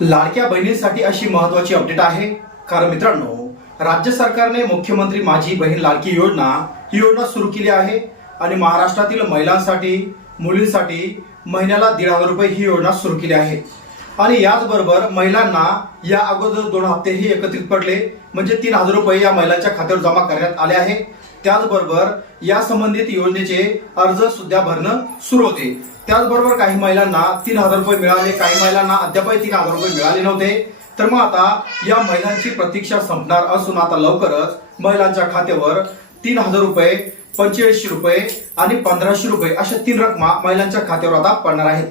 लाडक्या बहिणींसाठी अशी महत्वाची अपडेट आहे. कारण मित्रांनो राज्य सरकारने मुख्यमंत्री माझी बहीण लाडकी योजना ही योजना सुरू केली आहे. आणि महाराष्ट्रातील महिलांसाठी मुलींसाठी महिन्याला दीड हजार रुपये ही योजना सुरू केली आहे. आणि याचबरोबर महिलांना या अगोदर दोन हप्तेही एकत्रित पडले. म्हणजे तीन हजार रुपये या महिलांच्या खात्यावर जमा करण्यात आले आहे. त्याचबरोबर या संबंधित योजनेचे अर्ज सुद्धा भरणं सुरू होते. त्याचबरोबर काही महिलांना तीन हजार रुपये मिळाले काही महिलांना अद्यापही तीन हजार रुपये मिळाले नव्हते. तर मग आता या महिलांची प्रतीक्षा संपणार असून आता लवकरच महिलांच्या खात्यावर तीन हजार रुपये पंचेचाळीसशे रुपये आणि पंधराशे रुपये अशा तीन रकमा महिलांच्या खात्यावर आता पडणार आहेत.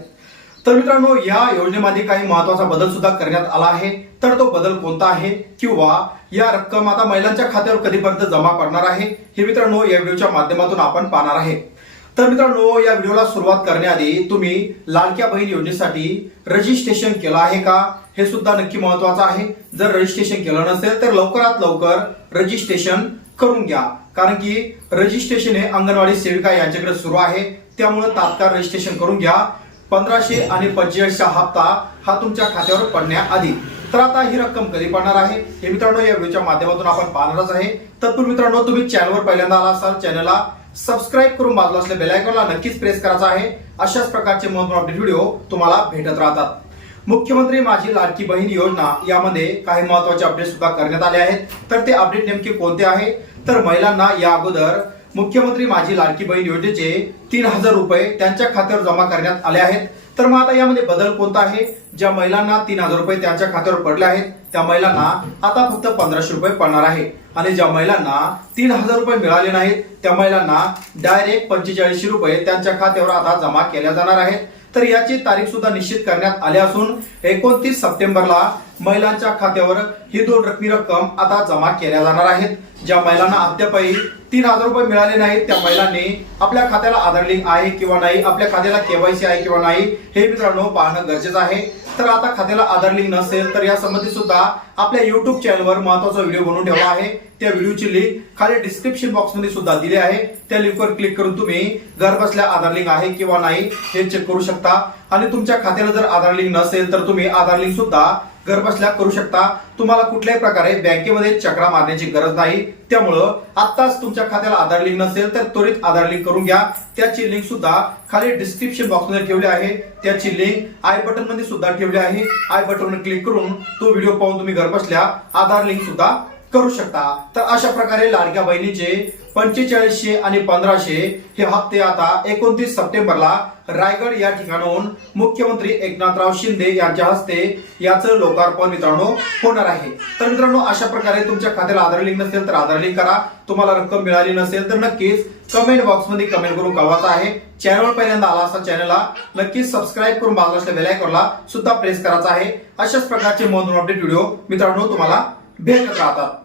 तर मित्रांनो या योजनेमध्ये काही महत्त्वाचा बदल सुद्धा करण्यात आला आहे. तर तो बदल कोणता आहे? किंवा या रक्कम आता महिलांच्या खात्यावर कधीपर्यंत जमा पडणार आहे? हे मित्रांनो या व्हिडिओच्या माध्यमातून आपण पाहणार आहे. तर मित्रांनो या व्हिडिओला सुरुवात करण्याआधी तुम्ही लाडक्या बहीण योजनेसाठी रजिस्ट्रेशन केलं आहे का? हे सुद्धा नक्की महत्वाचं आहे. जर रजिस्ट्रेशन केलं नसेल तर लवकरात लवकर रजिस्ट्रेशन करून घ्या. कारण की रजिस्ट्रेशन हे अंगणवाडी सेविका यांच्याकडे सुरू आहे. त्यामुळे तात्काळ रजिस्ट्रेशन करून घ्या. पंधराशे आणि पंचेचाळीसचा हप्ता हा तुमच्या खात्यावर पडण्याआधी. तर आता ही रक्कम कधी पडणार आहे? हे मित्रांनो या व्हिडिओच्या माध्यमातून आपण पाहणारच आहे. तत्पूर्वी मित्रांनो तुम्ही चॅनलवर पहिल्यांदा आला असाल चॅनलला सबस्क्राईब करून बाजूला असलेल्या बेलायकॉनला नक्कीच प्रेस करायचा आहे. अशाच प्रकारचे महत्त्वपूर्ण अपडेट व्हिडिओ तुम्हाला भेटत राहतात. मुख्यमंत्री माझी लाडकी बहीण योजना यामध्ये काही महत्त्वाचे अपडेट सुद्धा करण्यात आले आहेत. तर ते अपडेट नेमके कोणते आहे? तर महिलांना या अगोदर मुख्यमंत्री माझी लाडकी बहीण योजनेचे तीन हजार रुपये त्यांच्या खात्यावर जमा करण्यात आले आहेत. तर मग आता यामध्ये बदल कोणता आहे? ज्या महिलांना तीन हजार रुपये त्यांच्या खात्यावर पडले आहेत त्या महिलांना आता फक्त पंधराशे रुपये पडणार आहे. आणि ज्या महिलांना तीन हजार रुपये मिळाले नाहीत त्या महिलांना डायरेक्ट पंचेचाळीसशे रुपये त्यांच्या खात्यावर आता जमा केल्या जाणार आहेत. तर याची तारीख सुद्धा निश्चित करण्यात आली असून एकोणतीस सप्टेंबरला महिलांच्या खात्यावर ही दोन रकमी रक्कम आता जमा केल्या जाणार आहेत. ज्या महिलांना अद्यापही तीन हजार रुपये मिळाले नाहीत त्या महिलांनी आपल्या खात्याला आधार लिंक आहे किंवा नाही आपल्या खात्याला केवायसी आहे किंवा नाही हे मित्रांनो पाहणं गरजेचं आहे. तर आता खात्याला आधार लिंक नसेल तर यासंबंधी सुद्धा आपल्या युट्यूब चॅनलवर महत्त्वाचा व्हिडिओ बनवून ठेवला आहे. त्या व्हिडिओची लिंक खाली डिस्क्रिप्शन बॉक्समध्ये सुद्धा दिली आहे. त्या लिंकवर क्लिक करून तुम्ही घर बसल्या आधार लिंक आहे किंवा नाही हे चेक करू शकता. आणि तुमच्या खात्याला जर आधार लिंक नसेल तर तुम्ही आधार लिंक सुद्धा घरबसल्या करू शकता. तुम्हाला कुठल्याही प्रकारे बँकेमध्ये चक्रा मारण्याची गरज नाही. त्यामुळं आत्ताच तुमच्या खात्याला आधार लिंक नसेल तर त्वरित आधार लिंक करून घ्या. त्याची लिंक सुद्धा खाली डिस्क्रिप्शन बॉक्समध्ये ठेवली आहे. त्याची लिंक आय बटनमध्ये सुद्धा ठेवली आहे. आय बटन क्लिक करून तो व्हिडिओ पाहून तुम्ही घरबसल्या आधार लिंक सुद्धा करू शकता. तर अशा प्रकारे लाडक्या बहिणीचे पंचेचाळीसशे आणि पंधराशे हे हप्ते आता एकोणतीस सप्टेंबरला रायगड या ठिकाणाहून मुख्यमंत्री एकनाथराव शिंदे यांच्या हस्ते याचं लोकार्पण मित्रांनो होणार आहे. तर मित्रांनो अशा प्रकारे तुमच्या खात्याला आधार लिंक नसेल तर आधार लिंक करा. तुम्हाला रक्कम मिळाली नसेल तर नक्कीच कमेंट बॉक्समध्ये कमेंट करून कळवायचा आहे. चॅनलवर पहिल्यांदा आला असा चॅनलला नक्कीच सबस्क्राईब करून बाजूला बेलायकॉनला सुद्धा प्रेस करायचा आहे. अशाच प्रकारचे महत्त्वपूर्ण अपडेट व्हिडिओ मित्रांनो तुम्हाला भेटत राहतात.